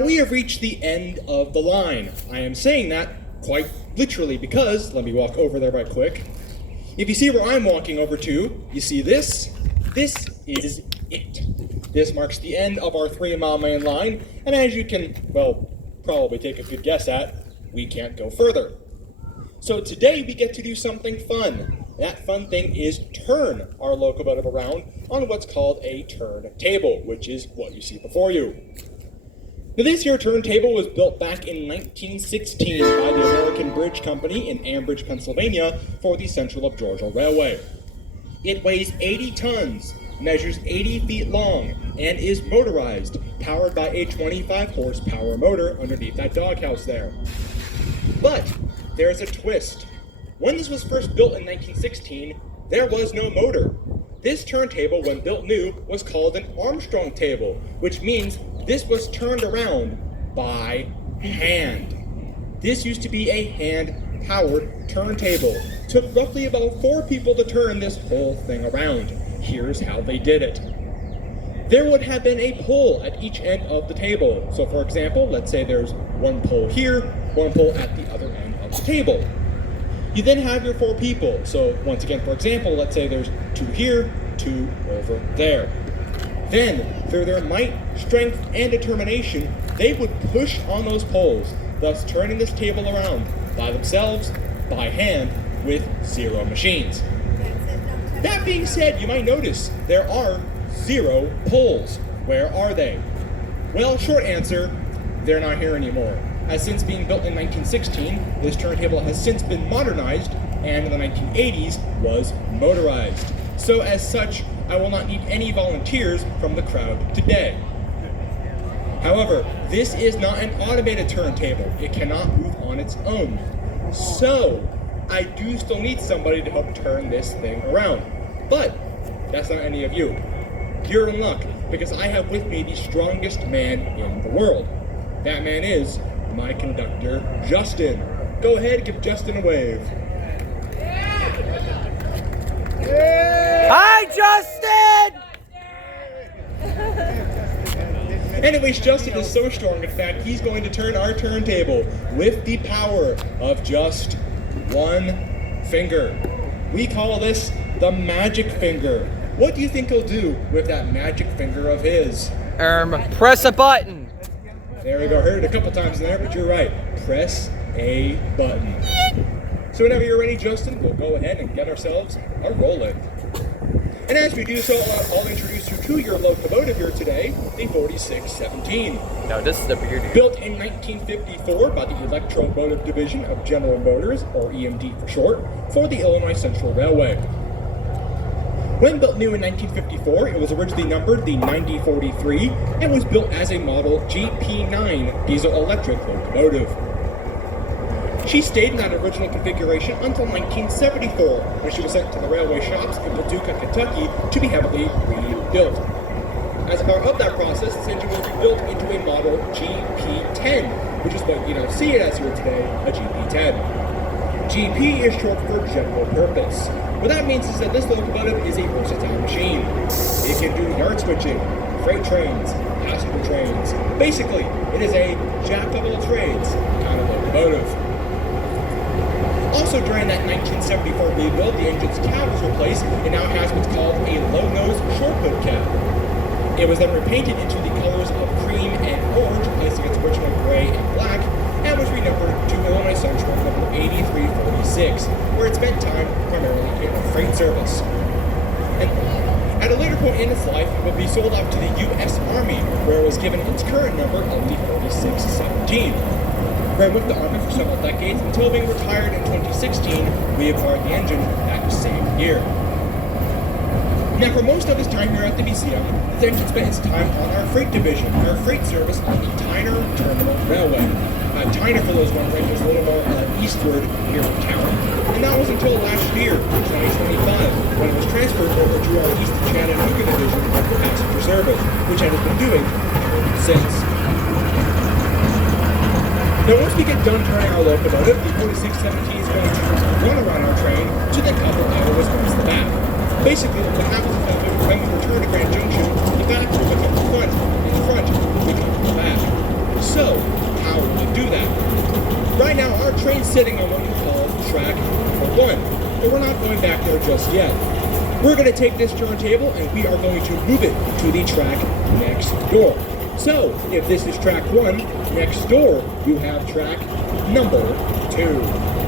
We have reached the end of the line. I am saying that quite literally because, let me walk over there right quick. If you see where I'm walking over to, you see this? This is it. This marks the end of our 3-mile main line, and as you can, well, probably take a good guess at, we can't go further. So today we get to do something fun. That fun thing is turn our locomotive around on what's called a turntable, which is what you see before you. Now, this here turntable was built back in 1916 by the American Bridge Company in Ambridge, Pennsylvania for the Central of Georgia Railway. It weighs 80 tons, measures 80 feet long, and is motorized, powered by a 25 horsepower motor underneath that doghouse there. But there's a twist. When this was first built in 1916, there was no motor. This turntable, when built new, was called an Armstrong table, which means this was turned around by hand. This used to be a hand-powered turntable. It took roughly about 4 people to turn this whole thing around. Here's how they did it. There would have been a pole at each end of the table. So for example, let's say there's one pole here, one pole at the other end of the table. You then have your 4 people. So once again, for example, let's say there's 2 here, 2 over there. Then, through their might, strength, and determination, they would push on those poles, thus turning this table around by themselves, by hand, with 0 machines. That being said, you might notice there are 0 poles. Where are they? Well, short answer, they're not here anymore. Has since being built in 1916, this turntable has since been modernized, and in the 1980s was motorized. So as such, I will not need any volunteers from the crowd today. However, this is not an automated turntable. It cannot move on its own. So, I do still need somebody to help turn this thing around. But, that's not any of you. You're in luck, because I have with me the strongest man in the world. That man is my conductor, Justin. Go ahead, give Justin a wave. Hi, Justin! Anyways, Justin is so strong, in fact, he's going to turn our turntable with the power of just one finger. We call this the magic finger. What do you think he'll do with that magic finger of his? Press a button. There we go. Heard it a couple times in there, but you're right. Press a button. So whenever you're ready, Justin, we'll go ahead and get ourselves a roll-in. And as we do so, I'll introduce you to your locomotive here today, the 4617. No, this is the bigger dude. Built in 1954 by the Electromotive Division of General Motors, or EMD for short, for the Illinois Central Railway. When built new in 1954, it was originally numbered the 9043 and was built as a model GP9 diesel-electric locomotive. She stayed in that original configuration until 1974, when she was sent to the railway shops in Paducah, Kentucky, to be heavily rebuilt. As a part of that process, this engine was rebuilt into a model GP10, which is what you now see it as here today, a GP10. GP is short for general purpose. What that means is that this locomotive is a versatile machine. It can do yard switching, freight trains, passenger trains. Basically, it is a jack of all trades kind of locomotive. Also, during that 1974 rebuild, the engine's cab was replaced and now has what's called a low-nose short hood cab. It was then repainted into the colors of cream and orange, replacing its original gray and black, and was renumbered to Illinois Central number 8346, where it spent time primarily in freight service. And at a later point in its life, it would be sold off to the U.S. Army, where it was given its current number of the 4617. Ran with the Army for several decades until being retired in 2016, we acquired the engine that same year. Now, for most of his time here at the BCM, the engine spent its time on our freight division, our freight service on the Tyner Terminal Railway. Tyner, for those wondering, is a little more eastward here in town, and that was until last year, 2025, when it was transferred over to our East Chattanooga division of the passenger service, which it has been doing since. Now, once we get done turning our locomotive, the 4617 is going to run around our train to then couple Iowa's across the back. Basically, what happens is that when we return to Grand Junction, the back will become the front, and the front will become the back. So, So, how will we do that? Right now, our train's sitting on what we call track number 1, but we're not going back there just yet. We're going to take this turntable and we are going to move it to the track next door. So, if this is track 1, next door you have track number 2.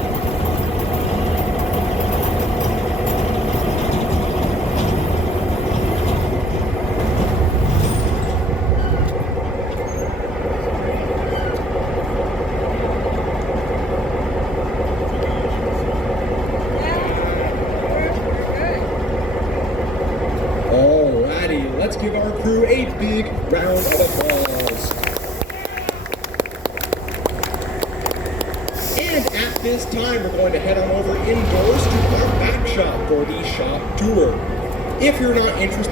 Alrighty, let's give our crew a big round of applause. And at this time, we're going to head on over indoors to our back shop for the shop tour. If you're not interested,